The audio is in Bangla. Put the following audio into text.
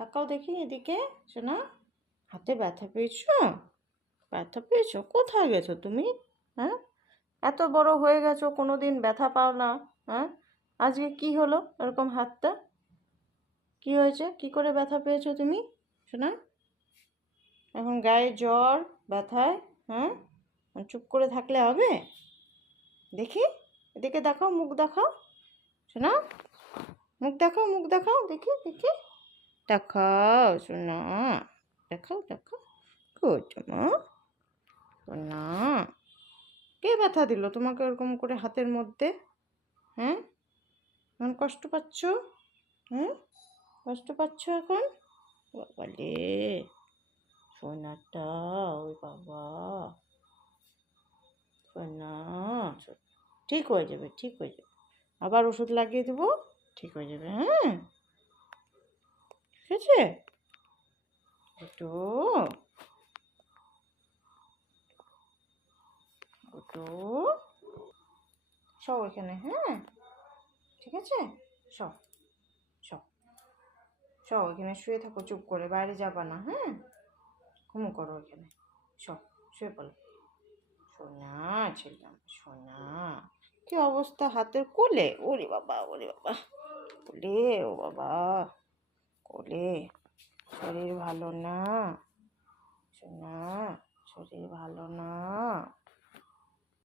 তাকাও দেখি এদিকে। শোনা, হাতে ব্যথা পেয়েছো? ব্যথা পেয়েছো? কোথায় গেছো তুমি? হ্যাঁ, এত বড় হয়ে গেছো, কোনো দিন ব্যথা পাও না। হ্যাঁ, আজকে কি হলো এরকম হাতটা? কি হয়েছে? কি করে ব্যথা পেয়েছো তুমি? শোনা, এখন গায়ে জ্বর, ব্যথায়, হ্যাঁ, চুপ করে থাকলে হবে? দেখি, এদিকে দেখাও, মুখ দেখাও। শোনা, মুখ দেখাও, মুখ দেখাও, দেখি দেখি। দেখাও শোনা, দেখাও দেখাও। করছো মা? না, কে ব্যথা দিল তোমাকে এরকম করে হাতের মধ্যে? হ্যাঁ, এখন কষ্ট পাচ্ছ? হ্যাঁ, কষ্ট পাচ্ছ এখন? বাবা রে, সোনাটা, ওই বাবা, সোনা, ঠিক হয়ে যাবে, ঠিক হয়ে যাবে। আবার ওষুধ লাগিয়ে দেবো, ঠিক হয়ে যাবে। হ্যাঁ, ঠিক আছে। ওটো, ওটো, সব এখানে। হ্যাঁ, ঠিক আছে, সব, সব, সব এখানে শুয়ে থাকো চুপ করে, বাইরে যাবা না। হ্যাঁ, ঘুমো করো এখানে, সব শুয়ে পড়ো। সোনা ছেলে, সোনা, কি অবস্থা হাতের? কোলে? ওরে বাবা, ওরে বাবা, কোলে, ও বাবা, কোলে। শরীর ভালো না সোনা, শরীর ভালো না।